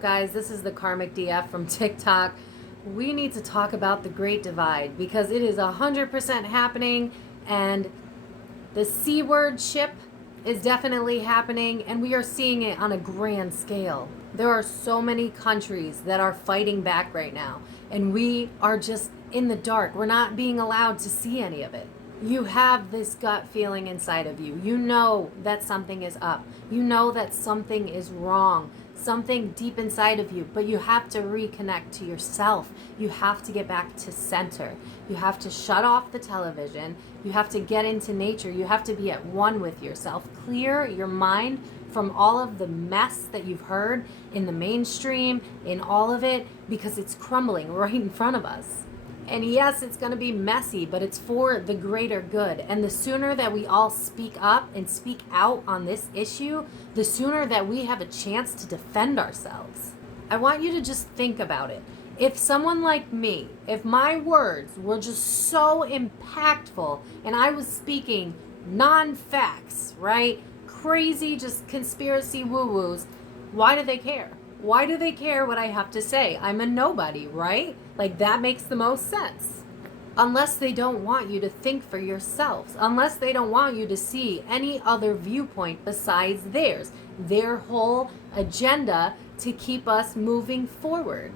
Guys, this is the Karmic DF from TikTok. We need to talk about the Great Divide because it is 100% happening, and the C word ship is definitely happening, and we are seeing it on a grand scale. There are so many countries that are fighting back right now, and we are just in the dark. We're not being allowed to see any of it. You have this gut feeling inside of you. You know that something is up. You know that something is wrong, something deep inside of you, but you have to reconnect to yourself. You have to get back to center. You have to shut off the television. You have to get into nature. You have to be at one with yourself. Clear your mind from all of the mess that you've heard in the mainstream, in all of it, because it's crumbling right in front of us. And yes, it's going to be messy, but it's for the greater good. And the sooner that we all speak up and speak out on this issue, the sooner that we have a chance to defend ourselves. I want you to just think about it. If someone like me, if my words were just so impactful and I was speaking non-facts, right? Crazy, just conspiracy woo-woos, why do they care? Why do they care what I have to say? I'm a nobody, right? Like, that makes the most sense. Unless they don't want you to think for yourselves, unless they don't want you to see any other viewpoint besides theirs, their whole agenda to keep us moving forward.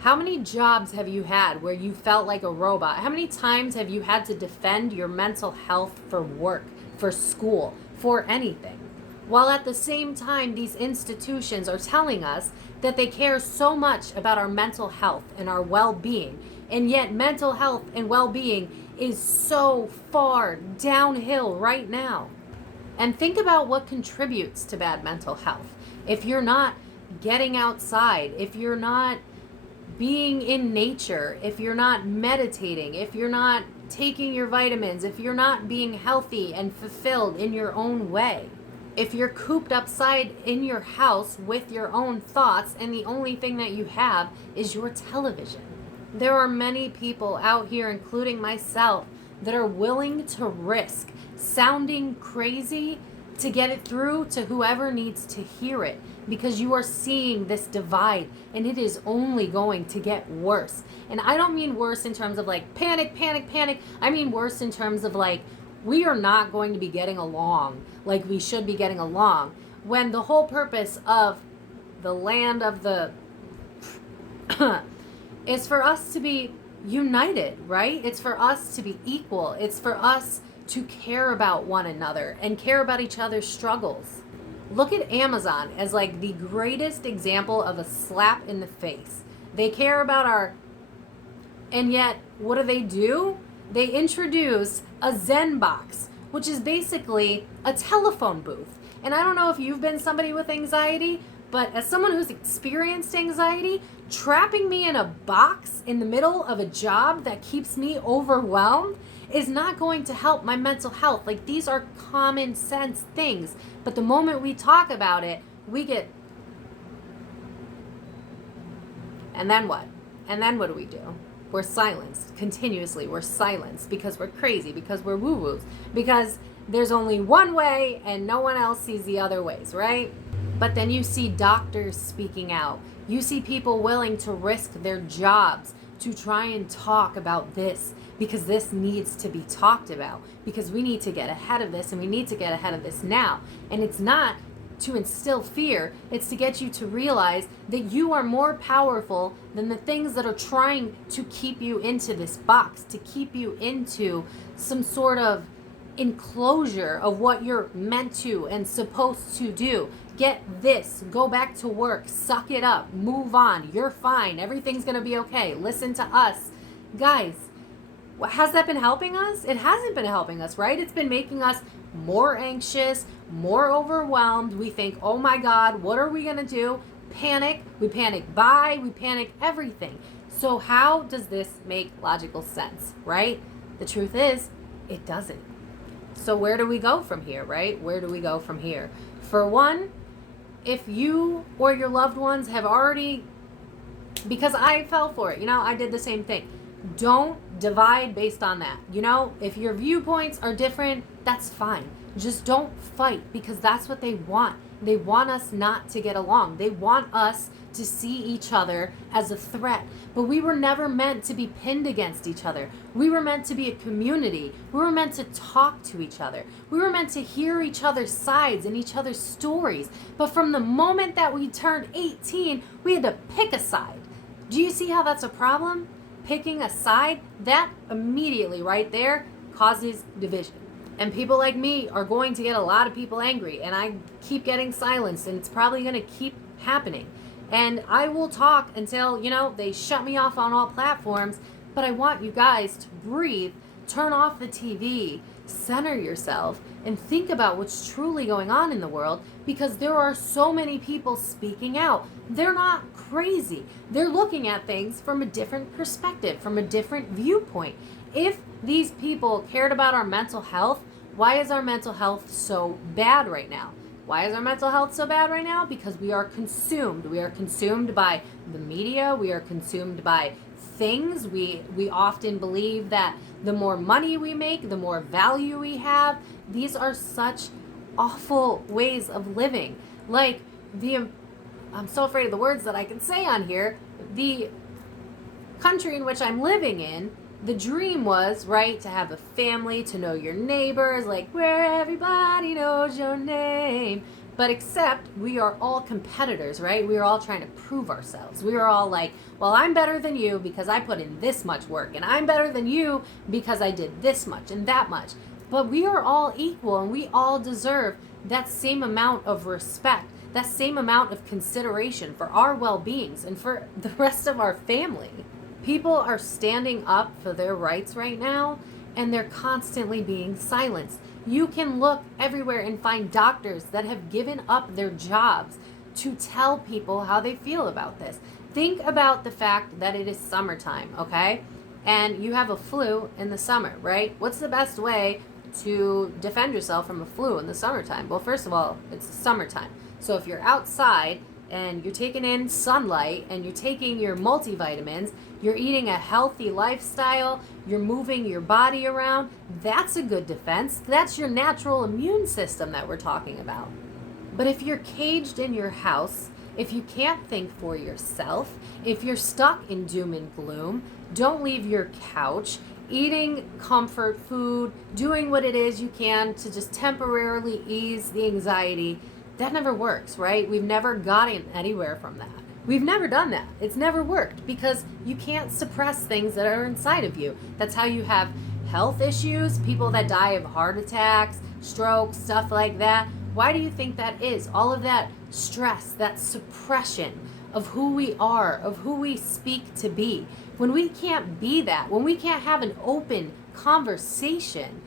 How many jobs have you had where you felt like a robot? How many times have you had to defend your mental health for work, for school, for anything? While at the same time, these institutions are telling us that they care so much about our mental health and our well-being, and yet mental health and well-being is so far downhill right now. And think about what contributes to bad mental health. If you're not getting outside, if you're not being in nature, if you're not meditating, if you're not taking your vitamins, if you're not being healthy and fulfilled in your own way, if you're cooped upside in your house with your own thoughts and the only thing that you have is your television. There are many people out here, including myself, that are willing to risk sounding crazy to get it through to whoever needs to hear it, because you are seeing this divide and it is only going to get worse. And I don't mean worse in terms of like panic. I mean worse in terms of like, we are not going to be getting along like we should be getting along, when the whole purpose of the land of the is for us to be united, right? It's for us to be equal. It's for us to care about one another and care about each other's struggles. Look at Amazon as like the greatest example of a slap in the face. They care about our, and yet what do? They introduce a Zen box, which is basically a telephone booth. And I don't know if you've been somebody with anxiety, but as someone who's experienced anxiety, trapping me in a box in the middle of a job that keeps me overwhelmed is not going to help my mental health. Like, these are common sense things, but the moment we talk about it, we get, and then what? And then what do? We're silenced continuously. We're silenced because we're crazy, because we're woo-woos, because there's only one way and no one else sees the other ways, right? But then you see doctors speaking out. You see people willing to risk their jobs to try and talk about this, because this needs to be talked about, because we need to get ahead of this, and we need to get ahead of this now. And it's not to instill fear, it's to get you to realize that you are more powerful than the things that are trying to keep you into this box, to keep you into some sort of enclosure of what you're meant to and supposed to do. Get this, go back to work, suck it up, move on, you're fine, everything's gonna be okay, listen to us. Guys, has that been helping us? It hasn't been helping us, right? It's been making us more anxious, more overwhelmed. We think, oh my God, what are we gonna do? Panic. We panic buy, we panic everything. So how does this make logical sense, right? The truth is, it doesn't. So where do we go from here, right? Where do we go from here? For one, if you or your loved ones have already, because I fell for it, I did the same thing. Don't divide based on that. If your viewpoints are different, that's fine. Just don't fight, because that's what they want. They want us not to get along. They want us to see each other as a threat. But we were never meant to be pinned against each other. We were meant to be a community. We were meant to talk to each other. We were meant to hear each other's sides and each other's stories. But from the moment that we turned 18, we had to pick a side. Do you see how that's a problem? Picking a side, that immediately right there causes division. And people like me are going to get a lot of people angry, and I keep getting silenced, and it's probably going to keep happening. And I will talk until, they shut me off on all platforms, but I want you guys to breathe, turn off the TV, center yourself, and think about what's truly going on in the world, because there are so many people speaking out. They're not crazy. They're looking at things from a different perspective, from a different viewpoint. If these people cared about our mental health, why is our mental health so bad right now? Why is our mental health so bad right now? Because we are consumed. We are consumed by the media. We are consumed by things. We often believe that the more money we make, the more value we have. These are such awful ways of living. Like I'm so afraid of the words that I can say on here. The country in which I'm living in, the dream was, right, to have a family, to know your neighbors, like where everybody knows your name. But except we are all competitors, right? We are all trying to prove ourselves. We are all like, well, I'm better than you because I put in this much work, and I'm better than you because I did this much and that much. But we are all equal, and we all deserve that same amount of respect, that same amount of consideration for our well-beings and for the rest of our family. People are standing up for their rights right now, and they're constantly being silenced. You can look everywhere and find doctors that have given up their jobs to tell people how they feel about this. Think about the fact that it is summertime, okay? And you have a flu in the summer, right? What's the best way to defend yourself from a flu in the summertime? Well, first of all, it's summertime. So if you're outside and you're taking in sunlight and you're taking your multivitamins, you're eating a healthy lifestyle, you're moving your body around, that's a good defense. That's your natural immune system that we're talking about. But if you're caged in your house, if you can't think for yourself, if you're stuck in doom and gloom, don't leave your couch, eating comfort food, doing what it is you can to just temporarily ease the anxiety, that never works, right? We've never gotten anywhere from that. We've never done that. It's never worked because you can't suppress things that are inside of you. That's how you have health issues, people that die of heart attacks, strokes, stuff like that. Why do you think that is? All of that stress, that suppression of who we are, of who we speak to be. When we can't be that, when we can't have an open conversation,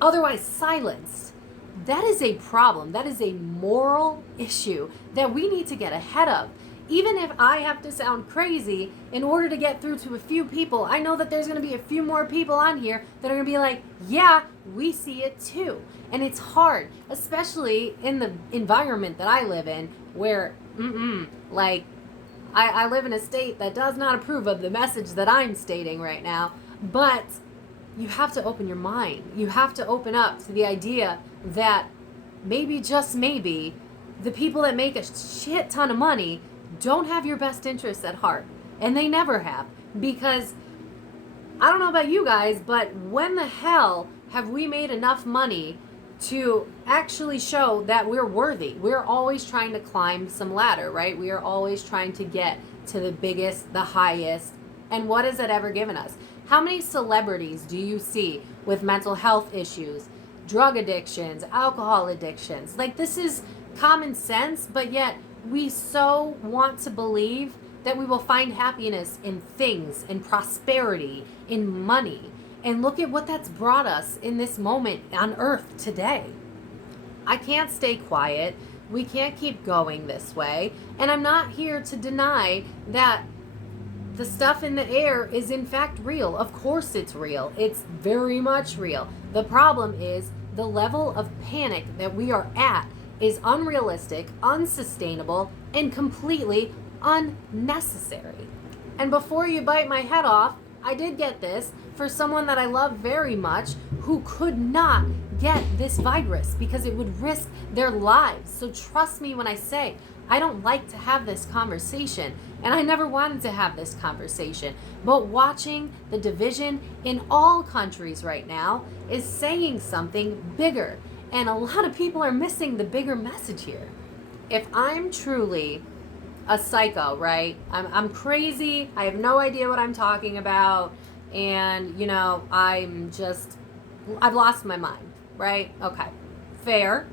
otherwise silenced, that is a problem. That is a moral issue that we need to get ahead of. Even if I have to sound crazy in order to get through to a few people, I know that there's going to be a few more people on here that are going to be like, yeah, we see it too. And it's hard, especially in the environment that I live in where, I live in a state that does not approve of the message that I'm stating right now. But you have to open your mind. You have to open up to the idea that maybe, just maybe, the people that make a shit ton of money don't have your best interests at heart. And they never have. Because, I don't know about you guys, but when the hell have we made enough money to actually show that we're worthy? We're always trying to climb some ladder, right? We are always trying to get to the biggest, the highest. And what has it ever given us? How many celebrities do you see with mental health issues, drug addictions, alcohol addictions? Like, this is common sense, but yet we so want to believe that we will find happiness in things, in prosperity, in money. And look at what that's brought us in this moment on earth today. I can't stay quiet. We can't keep going this way. And I'm not here to deny that the stuff in the air is in fact real. Of course it's real. It's very much real. The problem is the level of panic that we are at is unrealistic, unsustainable, and completely unnecessary. And before you bite my head off, I did get this for someone that I love very much who could not get this virus because it would risk their lives. So trust me when I say, I don't like to have this conversation, and I never wanted to have this conversation. But watching the division in all countries right now is saying something bigger, and a lot of people are missing the bigger message here. If I'm truly a psycho, right? I'm crazy. I have no idea what I'm talking about, and I've lost my mind, right? Okay, fair.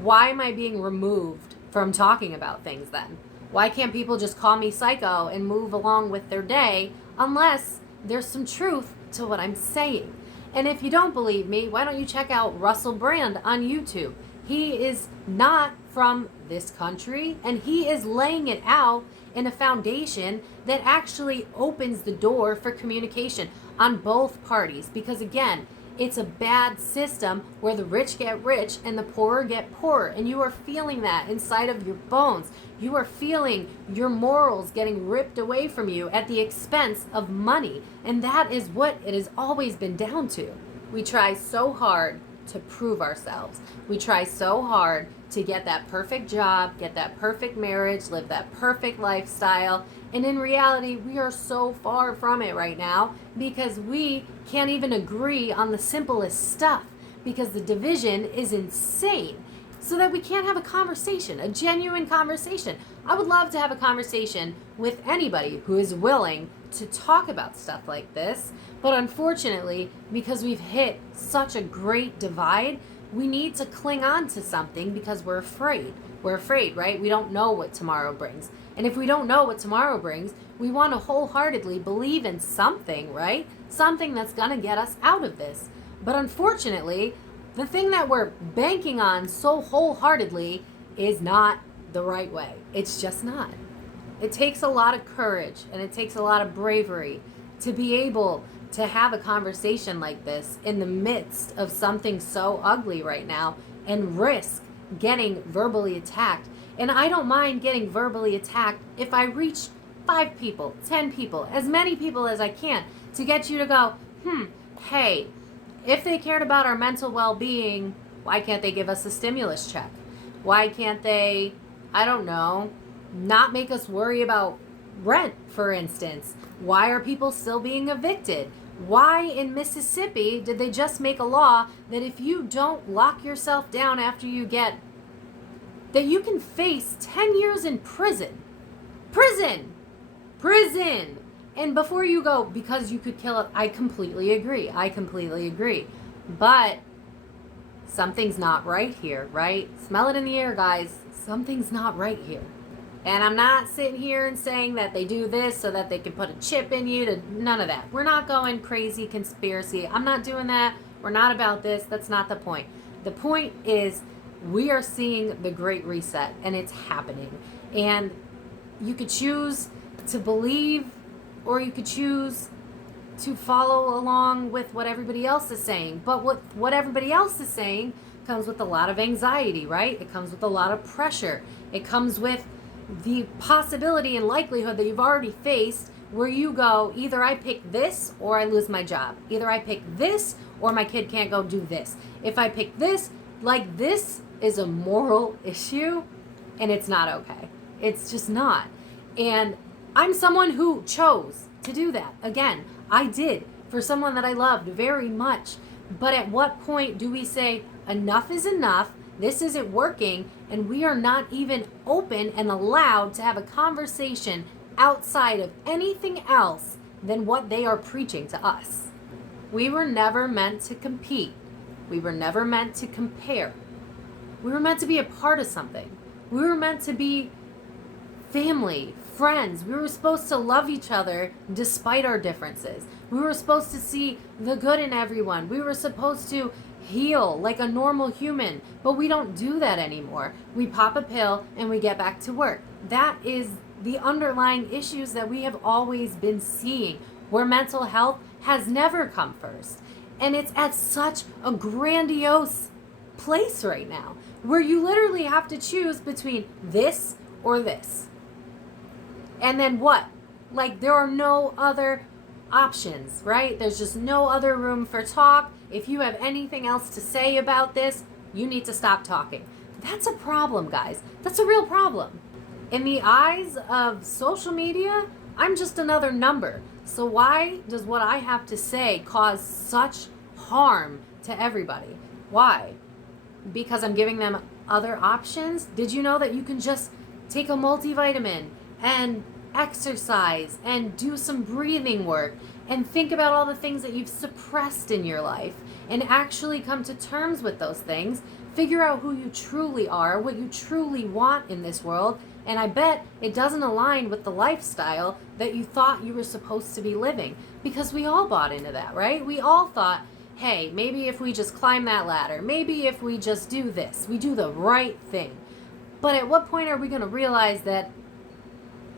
Why am I being removed from talking about things then? Why can't people just call me psycho and move along with their day unless there's some truth to what I'm saying? And if you don't believe me, why don't you check out Russell Brand on YouTube? He is not from this country, and he is laying it out in a foundation that actually opens the door for communication on both parties. Because again, it's a bad system where the rich get rich and the poorer get poorer. And you are feeling that inside of your bones. You are feeling your morals getting ripped away from you at the expense of money. And that is what it has always been down to. We try so hard to prove ourselves. We try so hard to get that perfect job, get that perfect marriage, live that perfect lifestyle. And in reality, we are so far from it right now because we can't even agree on the simplest stuff because the division is insane. So that we can't have a conversation, a genuine conversation. I would love to have a conversation with anybody who is willing to talk about stuff like this. But unfortunately, because we've hit such a great divide, we need to cling on to something because we're afraid. We're afraid, right? We don't know what tomorrow brings. And if we don't know what tomorrow brings, we want to wholeheartedly believe in something, right? Something that's going to get us out of this. But unfortunately, the thing that we're banking on so wholeheartedly is not the right way. It's just not. It takes a lot of courage and it takes a lot of bravery to be able to have a conversation like this in the midst of something so ugly right now and risk getting verbally attacked. And I don't mind getting verbally attacked if I reach 5 people, 10 people, as many people as I can to get you to go, hey, if they cared about our mental well-being, why can't they give us a stimulus check? Why can't they, I don't know, not make us worry about rent, for instance? Why are people still being evicted? Why in Mississippi did they just make a law that if you don't lock yourself down after you get, that you can face 10 years in prison? Prison! And before you go, because you could kill it, I completely agree. But something's not right here, right? Smell it in the air, guys. Something's not right here. And I'm not sitting here and saying that they do this so that they can put a chip in you, none of that. We're not going crazy conspiracy. I'm not doing that. We're not about this. That's not the point. The point is we are seeing the Great Reset, and it's happening. And you could choose to believe, or you could choose to follow along with what everybody else is saying. But what everybody else is saying comes with a lot of anxiety, right? It comes with a lot of pressure. It comes with the possibility and likelihood that you've already faced where you go, either I pick this or I lose my job. Either I pick this or my kid can't go do this. If I pick this, like, this is a moral issue and it's not okay. It's just not. And I'm someone who chose to do that. Again, I did for someone that I loved very much. But at what point do we say enough is enough? This isn't working, and we are not even open and allowed to have a conversation outside of anything else than what they are preaching to us. We were never meant to compete. We were never meant to compare. We were meant to be a part of something. We were meant to be family, friends. We were supposed to love each other despite our differences. We were supposed to see the good in everyone. We were supposed to heal like a normal human, but we don't do that anymore. We pop a pill and we get back to work. That is the underlying issues that we have always been seeing, where mental health has never come first. And it's at such a grandiose place right now, where you literally have to choose between this or this. And then what? Like, there are no other options, right? There's just no other room for talk. If you have anything else to say about this, you need to stop talking. That's a problem, guys. That's a real problem. In the eyes of social media, I'm just another number. So why does what I have to say cause such harm to everybody? Why? Because I'm giving them other options? Did you know that you can just take a multivitamin and exercise and do some breathing work and think about all the things that you've suppressed in your life and actually come to terms with those things, figure out who you truly are, what you truly want in this world, and I bet it doesn't align with the lifestyle that you thought you were supposed to be living, because we all bought into that, right? We all thought, hey, maybe if we just climb that ladder, maybe if we just do this, we do the right thing. But at what point are we going to realize that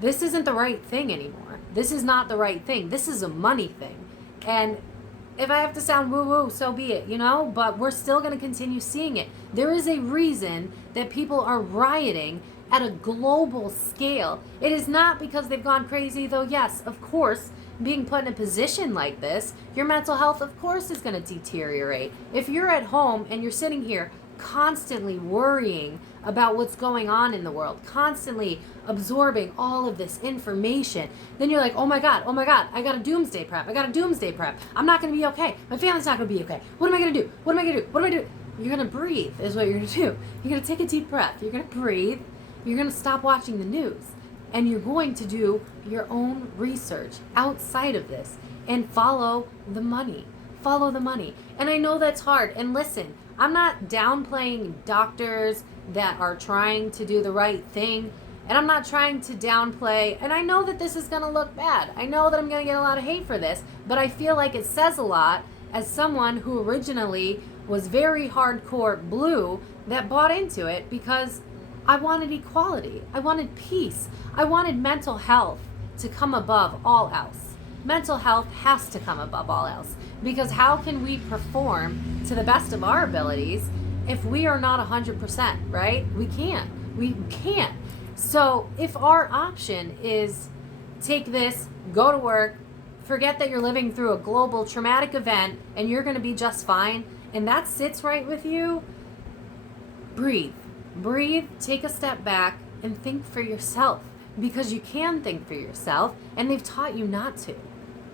this isn't the right thing anymore? This is not the right thing. This is a money thing. And if I have to sound woo-woo, so be it, but we're still going to continue seeing it. There is a reason that people are rioting at a global scale. It is not because they've gone crazy, though yes, of course, being put in a position like this, your mental health, of course, is going to deteriorate. If you're at home and you're sitting here constantly worrying about what's going on in the world, constantly absorbing all of this information, then you're like, oh my God, I got a doomsday prep. I'm not going to be okay. My family's not going to be okay. What am I going to do? What am I going to do? You're going to breathe is what you're going to do. You're going to take a deep breath. You're going to breathe. You're going to stop watching the news. And you're going to do your own research outside of this and follow the money. Follow the money. And I know that's hard. And listen, I'm not downplaying doctors that are trying to do the right thing. And I'm not trying to downplay. And I know that this is going to look bad. I know that I'm going to get a lot of hate for this. But I feel like it says a lot as someone who originally was very hardcore blue that bought into it because I wanted equality. I wanted peace. I wanted mental health to come above all else. Mental health has to come above all else, because how can we perform to the best of our abilities if we are not 100%, right? We can't. We can't. So if our option is take this, go to work, forget that you're living through a global traumatic event and you're going to be just fine, and that sits right with you, breathe. Breathe, take a step back, and think for yourself, because you can think for yourself, and they've taught you not to.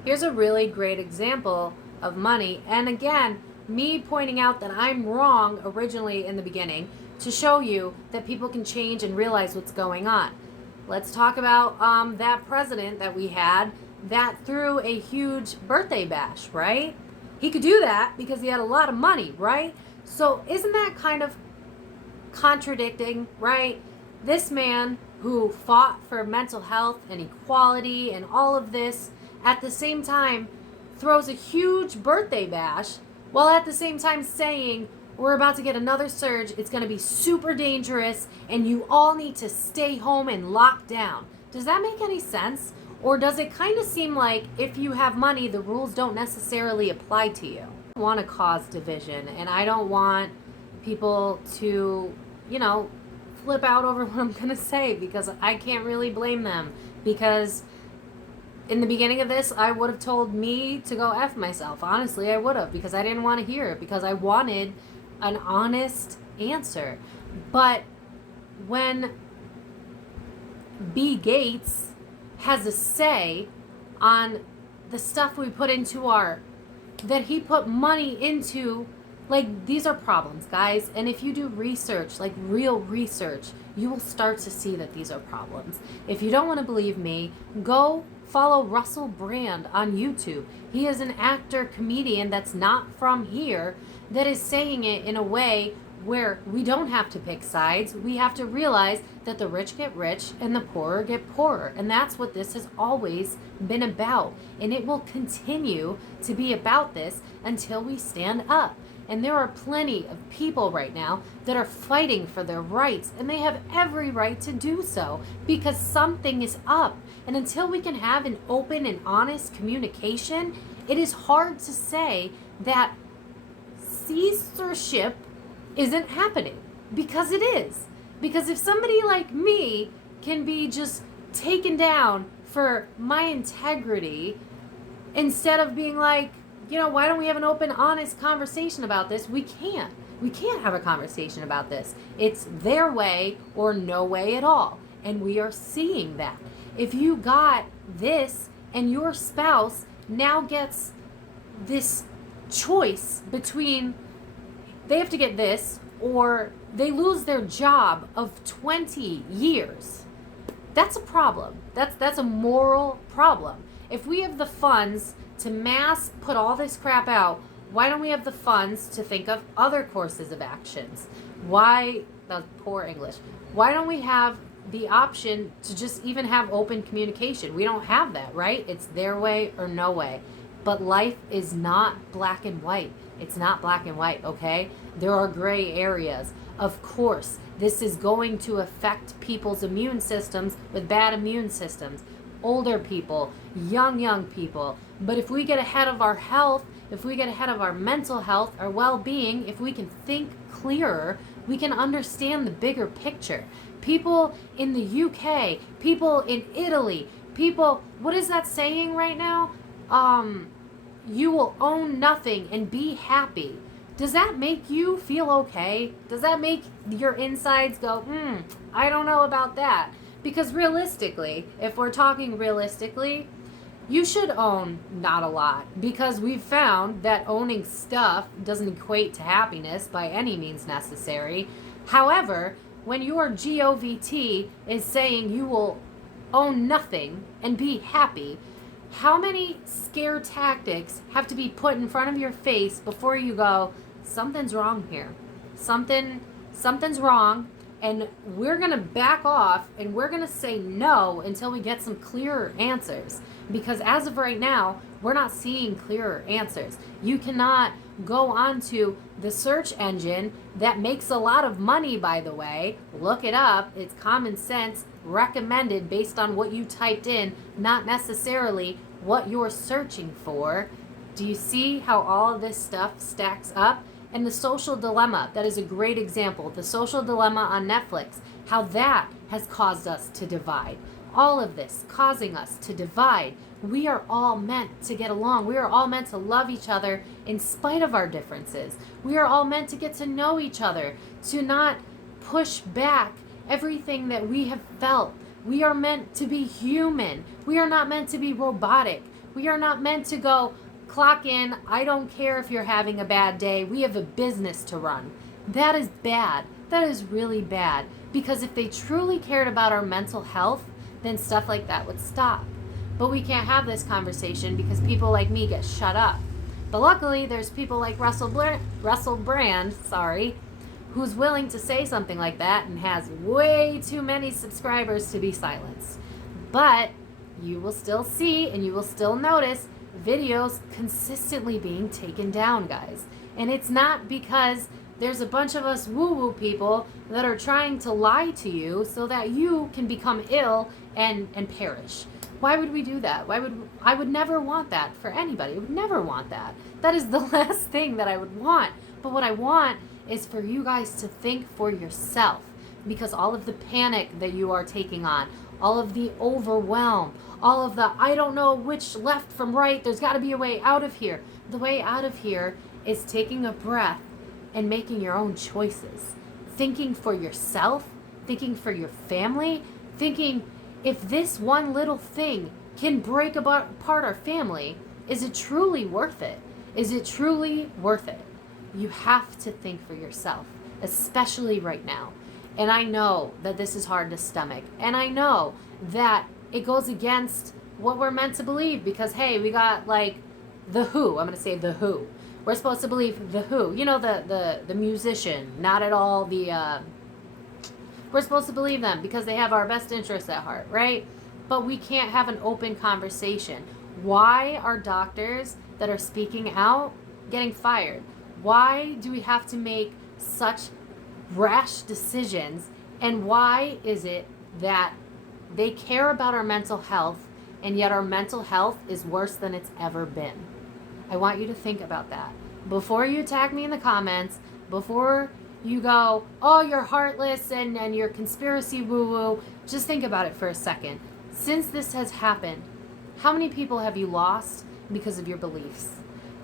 Here's a really great example of money, and again, me pointing out that I'm wrong originally in the beginning to show you that people can change and realize what's going on. Let's talk about that president that we had that threw a huge birthday bash, right? He could do that because he had a lot of money, right? So isn't that kind of contradicting, right? This man who fought for mental health and equality and all of this, at the same time throws a huge birthday bash, while at the same time saying, we're about to get another surge, it's going to be super dangerous, and you all need to stay home and lock down. Does that make any sense? Or does it kind of seem like if you have money, the rules don't necessarily apply to you? I want to cause division, and I don't want people to flip out over what I'm going to say, because I can't really blame them, because in the beginning of this, I would have told me to go F myself. Honestly, I would have, because I didn't want to hear it, because I wanted an honest answer. But when B. Gates has a say on the stuff we put into that he put money into, these are problems, guys. And if you do research, real research, you will start to see that these are problems. If you don't want to believe me, go follow Russell Brand on YouTube. He is an actor, comedian that's not from here, that is saying it in a way where we don't have to pick sides. We have to realize that the rich get rich and the poorer get poorer. And that's what this has always been about. And it will continue to be about this until we stand up. And there are plenty of people right now that are fighting for their rights, and they have every right to do so, because something is up. And until we can have an open and honest communication, it is hard to say that censorship isn't happening, because it is. Because if somebody like me can be just taken down for my integrity Instead of being like, why don't we have an open, honest conversation about this? We can't. We can't have a conversation about this. It's their way or no way at all. And we are seeing that. If you got this and your spouse now gets this choice between they have to get this or they lose their job of 20 years, that's a problem. That's a moral problem. If we have the funds to mass put all this crap out, why don't we have the funds to think of other courses of actions? That was poor English. Why don't we have the option to just even have open communication? We don't have that, right? It's their way or no way. But life is not black and white. It's not black and white, okay? There are gray areas. Of course, this is going to affect people's immune systems with bad immune systems. Older people, young people. But if we get ahead of our health, if we get ahead of our mental health, our well-being, if we can think clearer, we can understand the bigger picture. People in the UK, people in Italy, people, what is that saying right now? You will own nothing and be happy. Does that make you feel okay? Does that make your insides go, I don't know about that? Because realistically, if we're talking realistically, you should own not a lot, because we've found that owning stuff doesn't equate to happiness by any means necessary. However, when your GOVT is saying you will own nothing and be happy, how many scare tactics have to be put in front of your face before you go, something's wrong here. Something's wrong, and we're going to back off and we're going to say no until we get some clearer answers. Because as of right now, we're not seeing clearer answers. You cannot go onto the search engine that makes a lot of money, by the way. Look it up. It's common sense, recommended based on what you typed in, not necessarily what you're searching for. Do you see how all of this stuff stacks up? And The Social Dilemma, that is a great example. The Social Dilemma on Netflix, how that has caused us to divide. All of this causing us to divide. We are all meant to get along. We are all meant to love each other in spite of our differences. We are all meant to get to know each other, to not push back everything that we have felt. We are meant to be human. We are not meant to be robotic. We are not meant to go, clock in, I don't care if you're having a bad day. We have a business to run. That is bad. That is really bad. Because if they truly cared about our mental health, then stuff like that would stop. But we can't have this conversation because people like me get shut up. But luckily, there's people like Russell Brand, who's willing to say something like that and has way too many subscribers to be silenced. But you will still see and you will still notice videos consistently being taken down, guys. And it's not because there's a bunch of us woo-woo people that are trying to lie to you so that you can become ill and perish. Why would we do that? I would never want that for anybody. I would never want that. That is the last thing that I would want. But what I want is for you guys to think for yourself, because all of the panic that you are taking on, all of the overwhelm, all of the I don't know which left from right, there's got to be a way out of here. The way out of here is taking a breath and making your own choices. Thinking for yourself, thinking for your family, thinking if this one little thing can break apart our family, is it truly worth it? Is it truly worth it? You have to think for yourself, especially right now. And I know that this is hard to stomach. And I know that it goes against what we're meant to believe because, hey, we got like The Who. I'm going to say The Who. We're supposed to believe The Who. You know, the musician, not at all the... We're supposed to believe them because they have our best interests at heart, right? But we can't have an open conversation. Why are doctors that are speaking out getting fired? Why do we have to make such rash decisions? And why is it that they care about our mental health and yet our mental health is worse than it's ever been? I want you to think about that. Before you attack me in the comments, before you go, oh, you're heartless and you're conspiracy woo-woo, just think about it for a second. Since this has happened, how many people have you lost? because of your beliefs?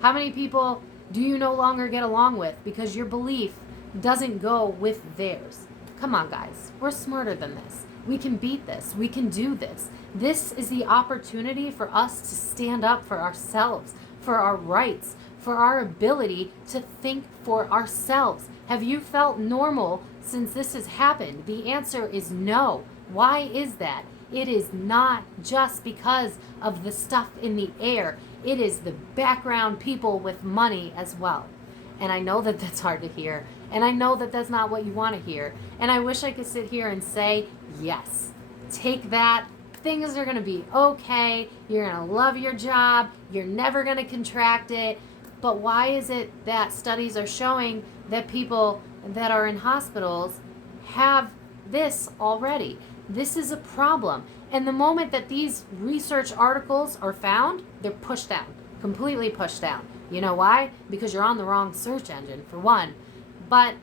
How many people do you no longer get along with because your belief doesn't go with theirs? Come on, guys. We're smarter than this. We can beat this. We can do this. This is the opportunity for us to stand up for ourselves, for our rights, for our ability to think for ourselves. Have you felt normal since this has happened? The answer is no. Why is that? It is not just because of the stuff in the air. It is the background people with money as well. And I know that that's hard to hear. And I know that that's not what you want to hear. And I wish I could sit here and say, yes, take that. Things are going to be okay. You're going to love your job. You're never going to contract it. But why is it that studies are showing that people that are in hospitals have this already? This is a problem. And the moment that these research articles are found, they're pushed down, completely pushed down. You know why? Because you're on the wrong search engine, for one. But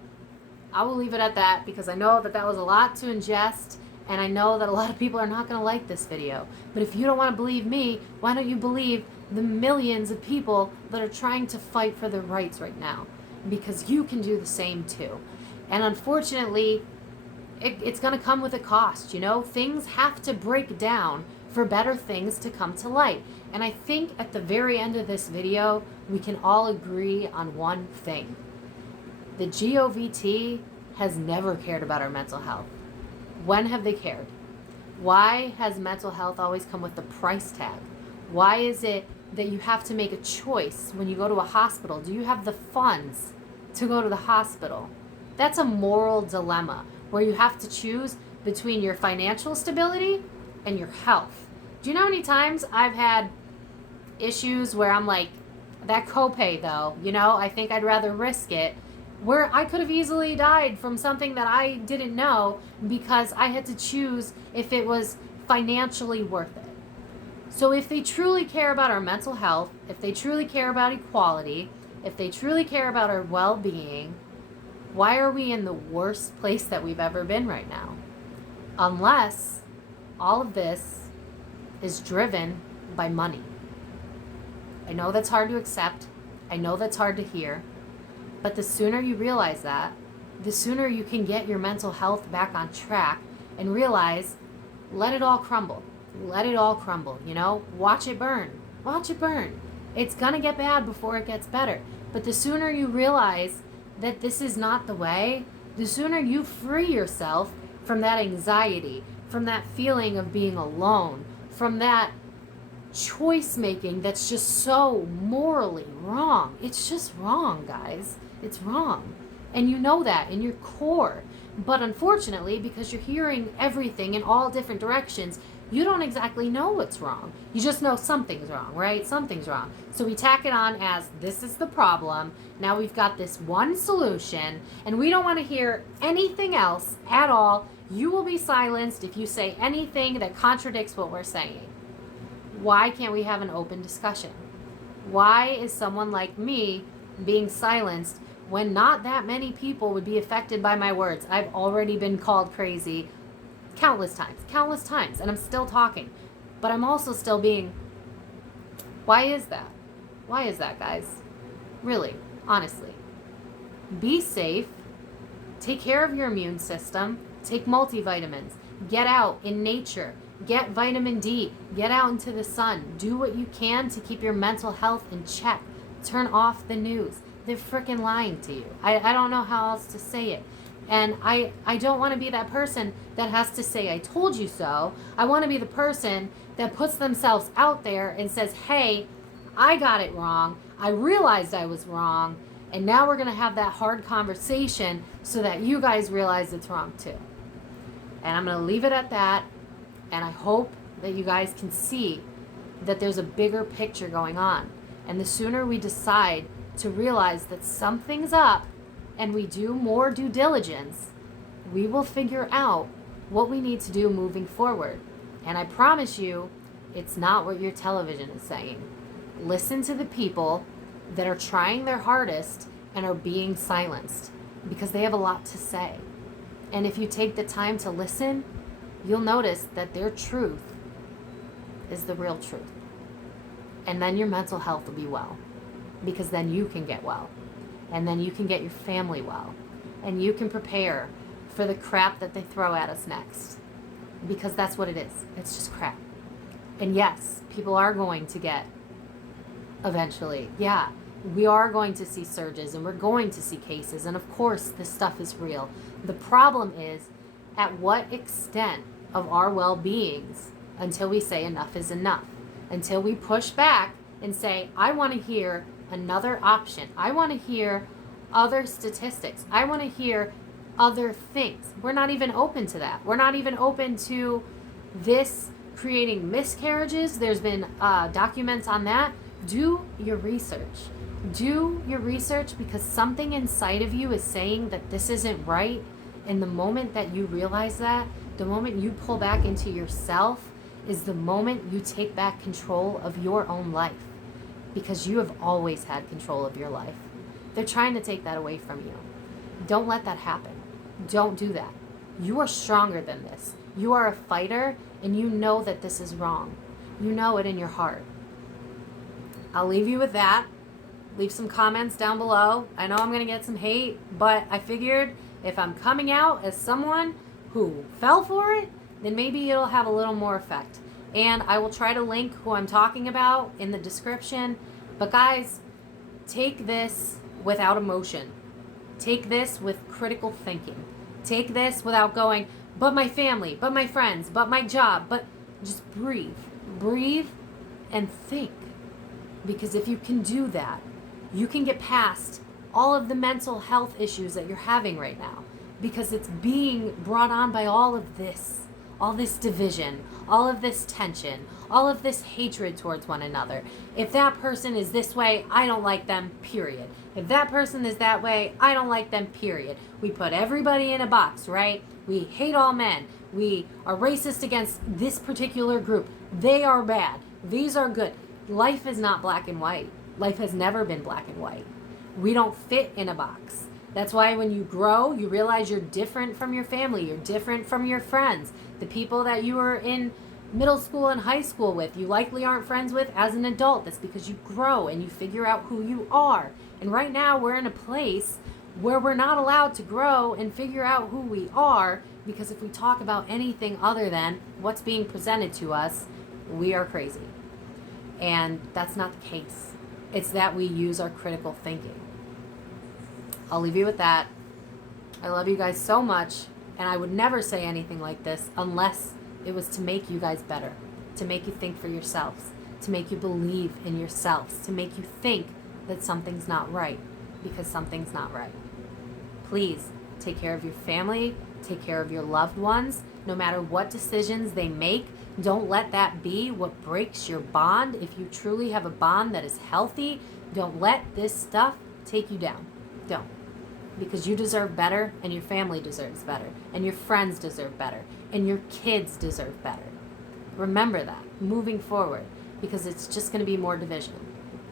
I will leave it at that because I know that that was a lot to ingest, and I know that a lot of people are not going to like this video. But if you don't want to believe me, why don't you believe the millions of people that are trying to fight for their rights right now? Because you can do the same too. And unfortunately, it's going to come with a cost, you know? Things have to break down for better things to come to light. And I think at the very end of this video, we can all agree on one thing. The GOVT has never cared about our mental health. When have they cared? Why has mental health always come with the price tag? Why is it that you have to make a choice when you go to a hospital? Do you have the funds to go to the hospital? That's a moral dilemma where you have to choose between your financial stability and your health. Do you know how many times I've had issues where I'm like, that copay though, you know, I think I'd rather risk it, where I could have easily died from something that I didn't know because I had to choose if it was financially worth it. So if they truly care about our mental health, if they truly care about equality, if they truly care about our well-being, why are we in the worst place that we've ever been right now? Unless all of this is driven by money. I know that's hard to accept. I know that's hard to hear. But the sooner you realize that, the sooner you can get your mental health back on track and realize, let it all crumble. Let it all crumble, you know? Watch it burn. Watch it burn. It's gonna get bad before it gets better. But the sooner you realize that this is not the way, the sooner you free yourself from that anxiety, from that feeling of being alone, from that choice making that's just so morally wrong. It's just wrong, guys. It's wrong. And you know that in your core. But unfortunately, because you're hearing everything in all different directions, you don't exactly know what's wrong. You just know something's wrong, right? Something's wrong. So we tack it on as this is the problem. Now we've got this one solution, and we don't want to hear anything else at all. You will be silenced if you say anything that contradicts what we're saying. Why can't we have an open discussion? Why is someone like me being silenced when not that many people would be affected by my words? I've already been called crazy countless times, and I'm still talking. But I'm also still being... Why is that? Why is that, guys? Really, honestly. Be safe. Take care of your immune system. Take multivitamins. Get out in nature. Get vitamin D. Get out into the sun. Do what you can to keep your mental health in check. Turn off the news. They're freaking lying to you. I don't know how else to say it. And I don't want to be that person that has to say, I told you so. I want to be the person that puts themselves out there and says, hey, I got it wrong. I realized I was wrong. And now we're going to have that hard conversation so that you guys realize it's wrong too. And I'm going to leave it at that. And I hope that you guys can see that there's a bigger picture going on. And the sooner we decide to realize that something's up and we do more due diligence, we will figure out what we need to do moving forward. And I promise you, it's not what your television is saying. Listen to the people that are trying their hardest and are being silenced because they have a lot to say. And if you take the time to listen, you'll notice that their truth is the real truth. And then your mental health will be well, because then you can get well, and then you can get your family well, and you can prepare for the crap that they throw at us next, because that's what it is. It's just crap. And yes, people are going to get eventually, yeah, we are going to see surges, and we're going to see cases, and of course this stuff is real. The problem is, at what extent of our well-beings, until we say enough is enough, until we push back and say, I want to hear another option, I want to hear other statistics, I want to hear other things. We're not even open to that. We're not even open to this creating miscarriages. There's been documents on that. Do your research. Do your research, because something inside of you is saying that this isn't right. And the moment that you realize that, the moment you pull back into yourself, is the moment you take back control of your own life, because you have always had control of your life. They're trying to take that away from you. Don't let that happen. Don't do that. You are stronger than this. You are a fighter, and you know that this is wrong. You know it in your heart. I'll leave you with that. Leave some comments down below. I know I'm going to get some hate, but I figured if I'm coming out as someone who fell for it, then maybe it'll have a little more effect. And I will try to link who I'm talking about in the description. But guys, take this without emotion. Take this with critical thinking. Take this without going, but my family, but my friends, but my job, but just breathe. Breathe and think. Because if you can do that, you can get past all of the mental health issues that you're having right now, because it's being brought on by all this division, all of this tension, all of this hatred towards one another. If that person is this way, I don't like them, period. If that person is that way, I don't like them, period. We put everybody in a box, right? We hate all men. We are racist against this particular group. They are bad. These are good. Life is not black and white. Life has never been black and white. We don't fit in a box. That's why when you grow, you realize you're different from your family. You're different from your friends. The people that you were in middle school and high school with, you likely aren't friends with as an adult. That's because you grow and you figure out who you are. And right now we're in a place where we're not allowed to grow and figure out who we are, because if we talk about anything other than what's being presented to us, we are crazy. And that's not the case. It's that we use our critical thinking. I'll leave you with that. I love you guys so much, and I would never say anything like this unless it was to make you guys better, to make you think for yourselves, to make you believe in yourselves, to make you think that something's not right, because something's not right. Please take care of your family, take care of your loved ones. No matter what decisions they make, don't let that be what breaks your bond. If you truly have a bond that is healthy, don't let this stuff take you down. Don't. Because you deserve better, and your family deserves better, and your friends deserve better, and your kids deserve better. Remember that moving forward, because it's just going to be more division.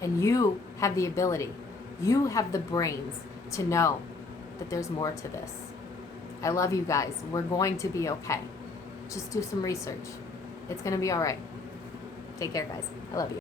And you have the ability, you have the brains to know that there's more to this. I love you guys. We're going to be okay. Just do some research. It's going to be all right. Take care, guys. I love you.